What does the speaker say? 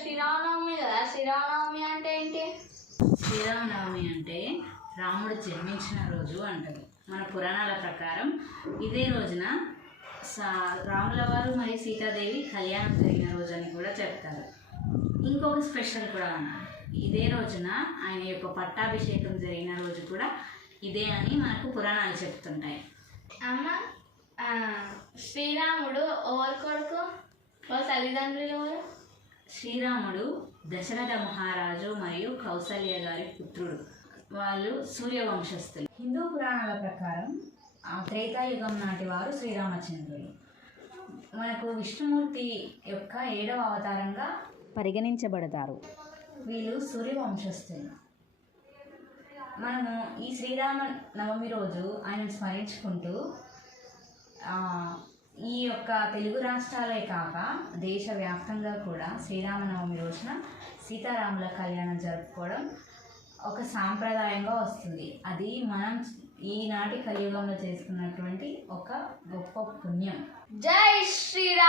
శ్రీరామనవమి కదా, శ్రీరామనవమి అంటే ఏంటి? శ్రీరామనవమి అంటే రాముడు జన్మించిన రోజు అంటారు. మన పురాణాల ప్రకారం ఇదే రోజున రాముల వారు మరియు సీతాదేవి కళ్యాణం జరిగిన రోజు అని కూడా చెప్తారు. ఇంకొక స్పెషల్ కూడా ఉన్నారు. ఇదే రోజున ఆయన యొక్క పట్టాభిషేకం జరిగిన రోజు కూడా ఇదే అని మనకు పురాణాలు చెప్తుంటాయి. అమ్మ, శ్రీరాముడు ఎవరు కొడుకు? వాళ్ళ తల్లిదండ్రులు ఎవరు? శ్రీరాముడు దశరథ మహారాజు మరియు కౌసల్య గారి పుత్రుడు. వాళ్ళు సూర్యవంశస్థులు. హిందూ పురాణాల ప్రకారం త్రేతాయుగం నాటి వారు శ్రీరామచంద్రులు. మనకు విష్ణుమూర్తి యొక్క 7వ అవతారంగా పరిగణించబడతారు. వీళ్ళు సూర్యవంశస్థులు. మనము ఈ శ్రీరామ నవమి రోజు ఆయనను స్మరించుకుంటూ ఈ యొక్క తెలుగు రాష్ట్రాలే కాక దేశవ్యాప్తంగా కూడా శ్రీరామనవమి రోజున సీతారాముల కళ్యాణం జరుపుకోవడం ఒక సాంప్రదాయంగా వస్తుంది. అది మనం ఈనాటి కలియుగంలో చేసుకున్నటువంటి ఒక గొప్ప పుణ్యం. జై శ్రీరామ్.